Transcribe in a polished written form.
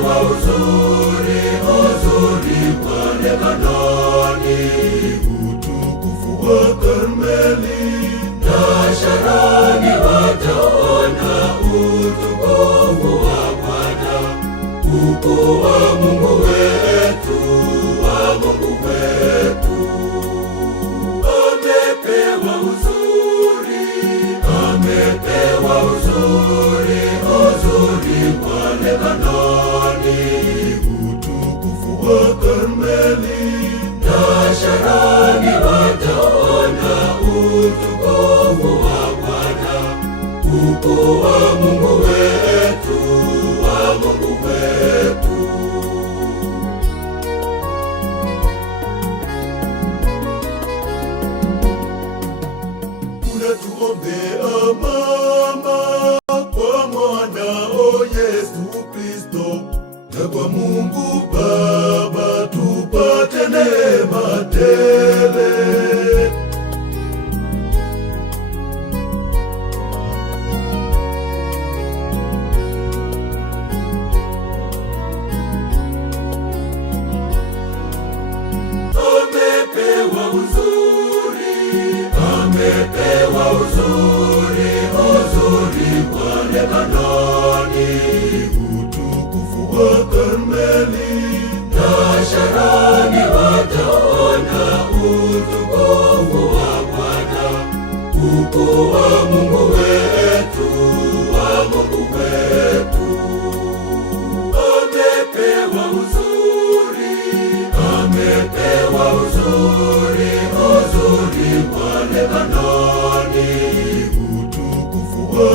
amepewa uzuri, uzuri wa Lebanoni, utukufu wa Karmeli na Sharoni. Wataona utukufu wa Bwana, ukuu wa Mungu wetu, wa Mungu wetu. Amepewa uzuri, amepewa uzuri, uzuri wa Lebanoni, utukufu wa Karmeli na Sharoni. Wataona utukufu wa Bwana, ukuu wa Mungu wetu, wa Mungu wetu. Unatuombea mama, kwa mwanao Yesu Kristo, na kwa Mungu Baba tupate neema tele. Amepewa uzuri, amepewa uzuri, uzuri wa Lebanoni, utukufu wa Karmeli na Sharoni. Wataona utukufu wa Bwana, ukuu wa Mungu wetu, wa Mungu wetu. Amepewa uzuri, amepewa uzuri, uzuri wa Lebanoni, utukufu wa